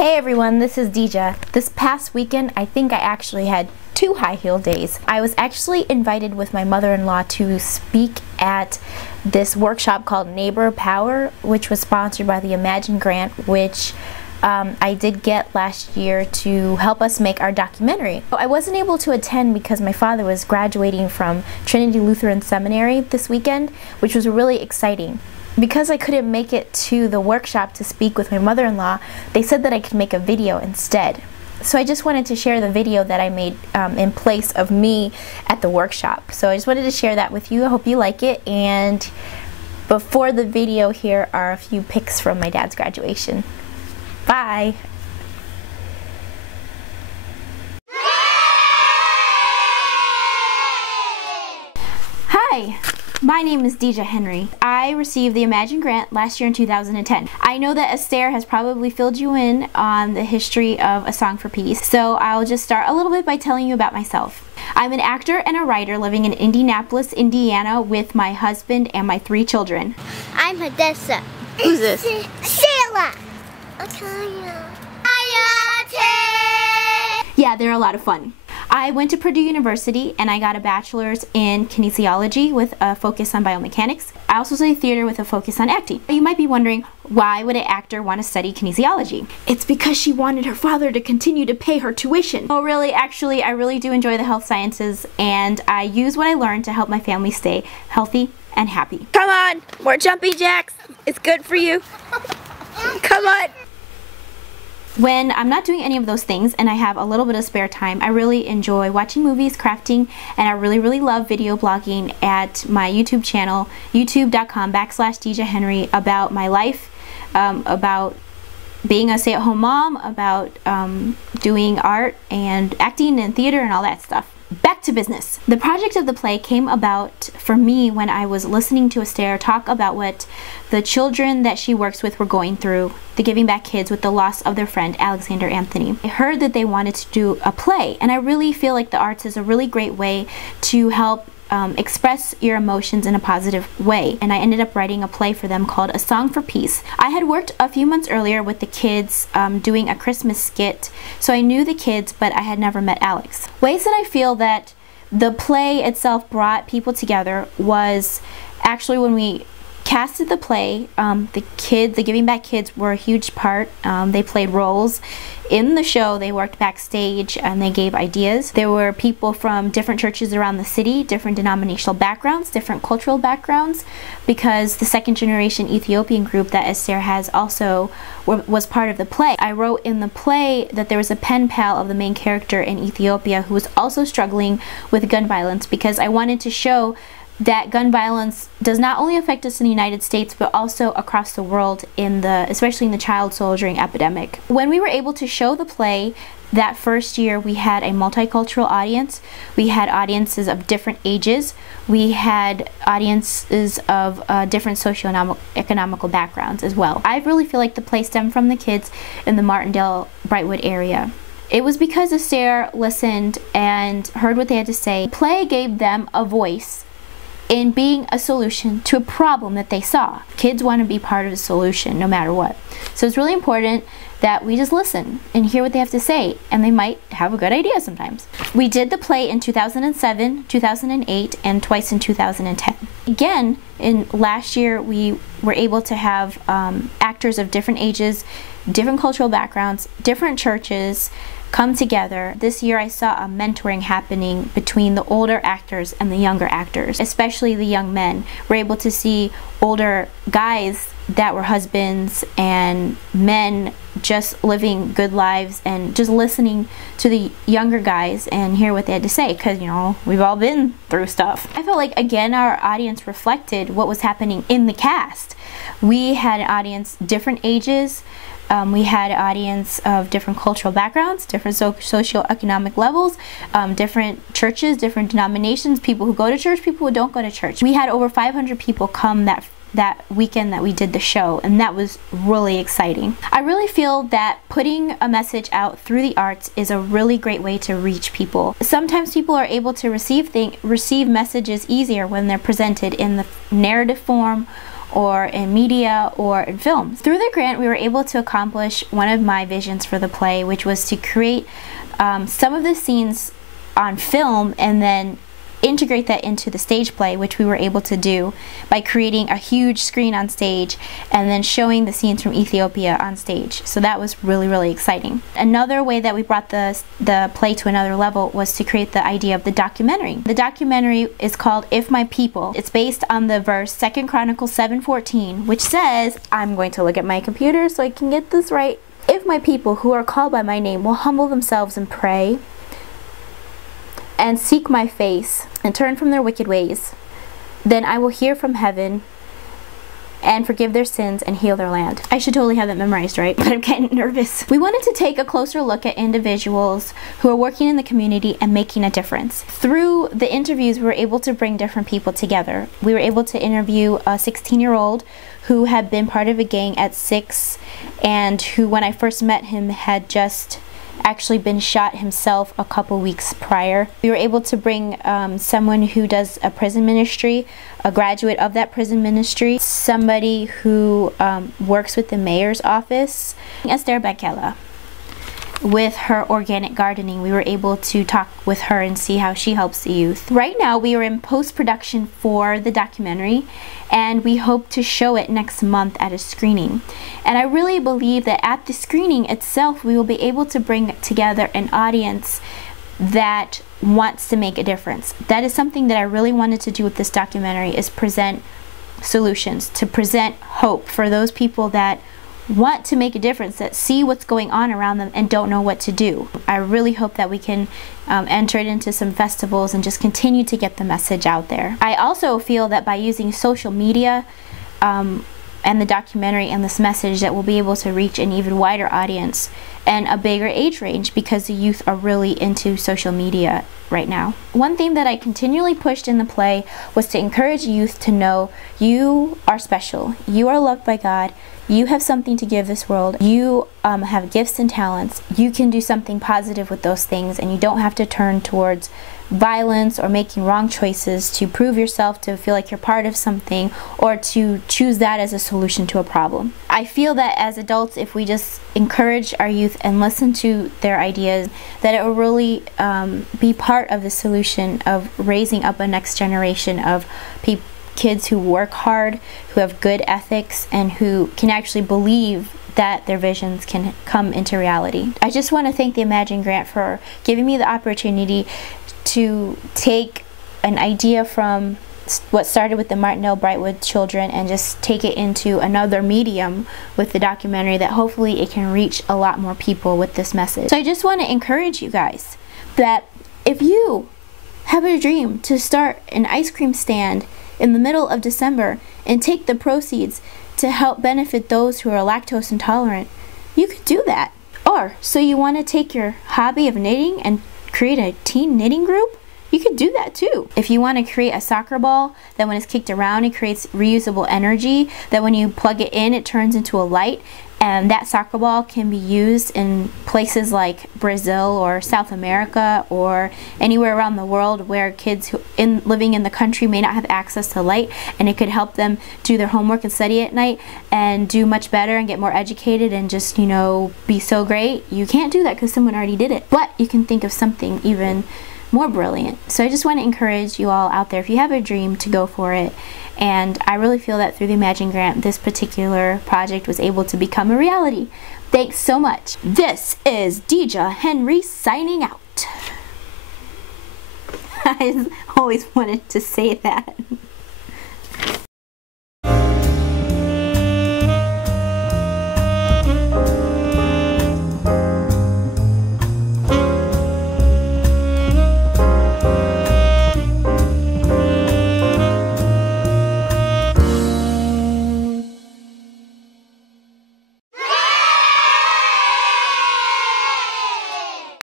Hey everyone, this is Dija. This past weekend, I think I actually had 2 high heel days. I was actually invited with my mother-in-law to speak at this workshop called Neighbor Power, which was sponsored by the Imagine Grant, which I did get last year to help us make our documentary. I wasn't able to attend because my father was graduating from Trinity Lutheran Seminary this weekend, which was really exciting. Because I couldn't make it to the workshop to speak with my mother-in-law, they said that I could make a video instead. So I just wanted to share the video that I made in place of me at the workshop. So I just wanted to share that with you. I hope you like it. And before the video, here are a few pics from my dad's graduation. Bye! Hi! My name is Dija Henry. I received the Imagine Grant last year in 2010. I know that Esther has probably filled you in on the history of A Song for Peace, so I'll just start a little bit by telling you about myself. I'm an actor and a writer living in Indianapolis, Indiana with my husband and my 3 children. I'm Hadessa. Who's this? Sheila. Yeah, they're a lot of fun. I went to Purdue University and I got a bachelor's in kinesiology with a focus on biomechanics. I also studied theater with a focus on acting. You might be wondering, why would an actor want to study kinesiology? It's because she wanted her father to continue to pay her tuition. Oh really, actually, I really do enjoy the health sciences and I use what I learned to help my family stay healthy and happy. Come on, more jumping jacks. It's good for you. Come on. When I'm not doing any of those things and I have a little bit of spare time, I really enjoy watching movies, crafting, and I really love video blogging at my YouTube channel, youtube.com/DijaHenry, about my life, about being a stay-at-home mom, about doing art and acting and theater and all that stuff. Back to business. The project of the play came about for me when I was listening to Esther talk about what the children that she works with were going through, the Giving Back Kids, with the loss of their friend Alexander Anthony. I heard that they wanted to do a play, and I really feel like the arts is a really great way to help express your emotions in a positive way, and I ended up writing a play for them called A Song for Peace. I had worked a few months earlier with the kids doing a Christmas skit, so I knew the kids, but I had never met Alex. Ways that I feel that the play itself brought people together was actually when we casted the play. The Giving Back Kids were a huge part. They played roles in the show. They worked backstage and they gave ideas. There were people from different churches around the city, different denominational backgrounds, different cultural backgrounds, because the second generation Ethiopian group that Esther has also was part of the play. I wrote in the play that there was a pen pal of the main character in Ethiopia who was also struggling with gun violence, because I wanted to show that gun violence does not only affect us in the United States, but also across the world, especially in the child soldiering epidemic. When we were able to show the play that first year, we had a multicultural audience. We had audiences of different ages. We had audiences of different socioeconomical backgrounds as well. I really feel like the play stemmed from the kids in the Martindale-Brightwood area. It was because Esther listened and heard what they had to say. The play gave them a voice in being a solution to a problem that they saw. Kids want to be part of the solution no matter what. So it's really important that we just listen and hear what they have to say, and they might have a good idea sometimes. We did the play in 2007, 2008, and twice in 2010. Again, in last year we were able to have actors of different ages, different cultural backgrounds, different churches come together. This year I saw a mentoring happening between the older actors and the younger actors, especially the young men. We're able to see older guys that were husbands and men just living good lives and just listening to the younger guys and hear what they had to say, because, you know, we've all been through stuff. I felt like, again, our audience reflected what was happening in the cast. We had an audience different ages. We had an audience of different cultural backgrounds, different socioeconomic levels, different churches, different denominations, people who go to church, people who don't go to church. We had over 500 people come that weekend that we did the show, and that was really exciting. I really feel that putting a message out through the arts is a really great way to reach people. Sometimes people are able to receive messages easier when they're presented in the narrative form or in media or in film. Through the grant, we were able to accomplish one of my visions for the play, which was to create some of the scenes on film and then integrate that into the stage play, which we were able to do by creating a huge screen on stage and then showing the scenes from Ethiopia on stage. So that was really, really exciting. Another way that we brought the play to another level was to create the idea of the documentary. The documentary is called If My People. It's based on the verse 2 Chronicles 7:14, which says, I'm going to look at my computer so I can get this right. If my people who are called by my name will humble themselves and pray and seek my face and turn from their wicked ways, then I will hear from heaven and forgive their sins and heal their land. I should totally have that memorized, right? But I'm getting nervous. We wanted to take a closer look at individuals who are working in the community and making a difference. Through the interviews, we were able to bring different people together. We were able to interview a 16-year-old who had been part of a gang at 6 and who, when I first met him, had just actually been shot himself a couple weeks prior. We were able to bring someone who does a prison ministry, a graduate of that prison ministry, somebody who works with the mayor's office, Esther Bekela. With her organic gardening, we were able to talk with her and see how she helps the youth. Right now, we are in post-production for the documentary, and we hope to show it next month at a screening. And I really believe that at the screening itself, we will be able to bring together an audience that wants to make a difference. That is something that I really wanted to do with this documentary, is present solutions, to present hope for those people that want to make a difference, that see what's going on around them and don't know what to do. I really hope that we can enter it into some festivals and just continue to get the message out there. I also feel that by using social media and the documentary and this message, that we'll be able to reach an even wider audience and a bigger age range, because the youth are really into social media right now. One thing that I continually pushed in the play was to encourage youth to know you are special, you are loved by God, you have something to give this world, you have gifts and talents, you can do something positive with those things, and you don't have to turn towards violence or making wrong choices to prove yourself, to feel like you're part of something, or to choose that as a solution to a problem. I feel that as adults, if we just encourage our youth and listen to their ideas, that it will really be part of the solution of raising up a next generation of kids who work hard, who have good ethics, and who can actually believe that their visions can come into reality. I just want to thank the Imagine Grant for giving me the opportunity to take an idea from what started with the Martindale Brightwood children and just take it into another medium with the documentary, that hopefully it can reach a lot more people with this message. So I just want to encourage you guys that if you have a dream to start an ice cream stand in the middle of December and take the proceeds to help benefit those who are lactose intolerant, you could do that. Or, so you want to take your hobby of knitting and create a teen knitting group? You could do that too. If you want to create a soccer ball that when it's kicked around, it creates reusable energy, that when you plug it in, it turns into a light, and that soccer ball can be used in places like Brazil or South America or anywhere around the world where kids who living in the country may not have access to light, and it could help them do their homework and study at night and do much better and get more educated and just, you know, be so great. You can't do that because someone already did it, but you can think of something even more brilliant. So I just want to encourage you all out there, if you have a dream, to go for it. And I really feel that through the Imagine Grant, this particular project was able to become a reality. Thanks so much. This is Deja Henry signing out. I always wanted to say that.